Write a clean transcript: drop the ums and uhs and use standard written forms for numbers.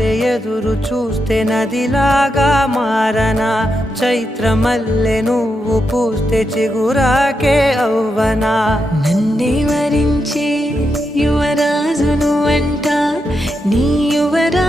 మల్లె ఎదురు చూస్తే నదిలాగా మారనా, చైత్ర మల్లె నువ్వు పూస్తే చిగురాకే అవ్వనా. నన్నే వరించే యువరాజును అంట నీ యువరా